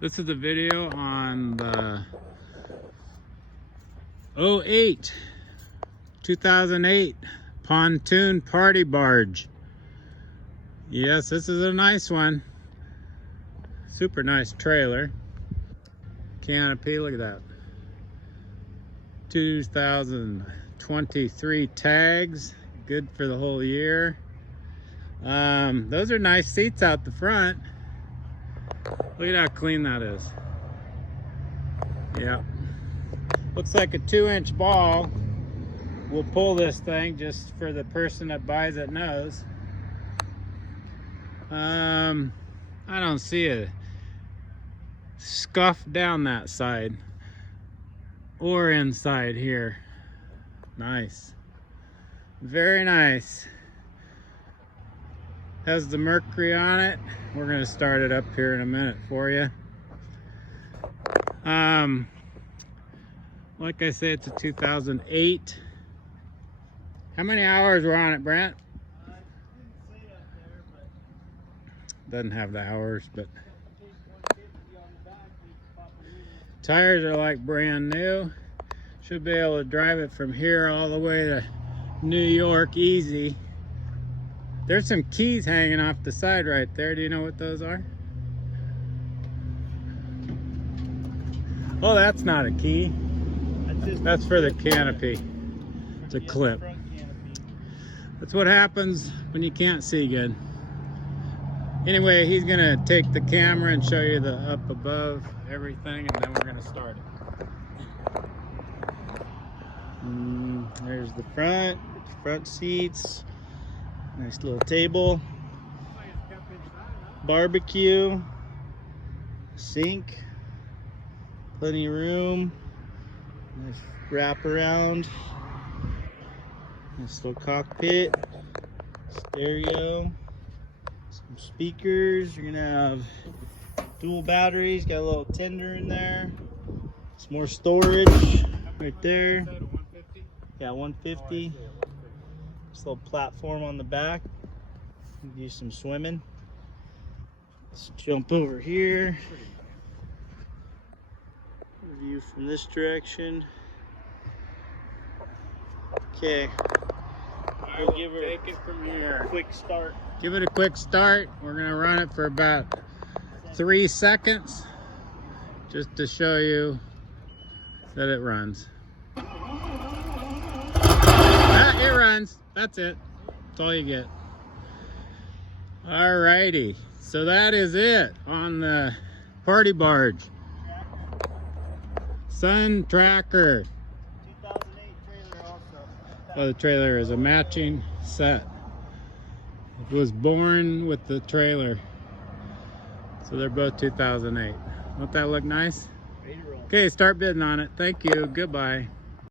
This is a video on the 2008 Pontoon party barge. Yes, this is a nice one. Super nice trailer. Canopy, look at that. 2023 tags, good for the whole year. Those are nice seats out the front. Look at how clean that is. Yeah. Looks like a 2-inch ball. We'll pull this thing just for the person that buys it knows. I don't see a scuff down that side or inside here. Nice. Very nice. Has the mercury on it. We're going to start it up here in a minute for you. Like I said, it's a 2008. How many hours were on it, Brent? Doesn't have the hours, but tires are like brand new. Should be able to drive it from here all the way to New York easy. There's some keys hanging off the side right there. Do you know what those are? Oh, that's not a key. That's for the canopy. It's a clip. That's what happens when you can't see good. Anyway, he's gonna take the camera and show you the up above everything, and then we're gonna start it. There's the front seats. Nice little table, barbecue, sink, plenty of room, nice wraparound, nice little cockpit, stereo, some speakers. You're gonna have dual batteries, got a little tender in there, some more storage right there. Yeah, 150. This little platform on the back. You can do some swimming. Let's jump over here. View from this direction. Okay. We'll give her take it from here. Quick start. Give it a quick start. We're gonna run it for about 3 seconds, just to show you that it runs. It runs. That's it. That's all you get. Alrighty. So that is it on the party barge. Sun Tracker. 2008 trailer also. Oh, the trailer is a matching set. It was born with the trailer. So they're both 2008. Don't that look nice? Okay, start bidding on it. Thank you. Goodbye.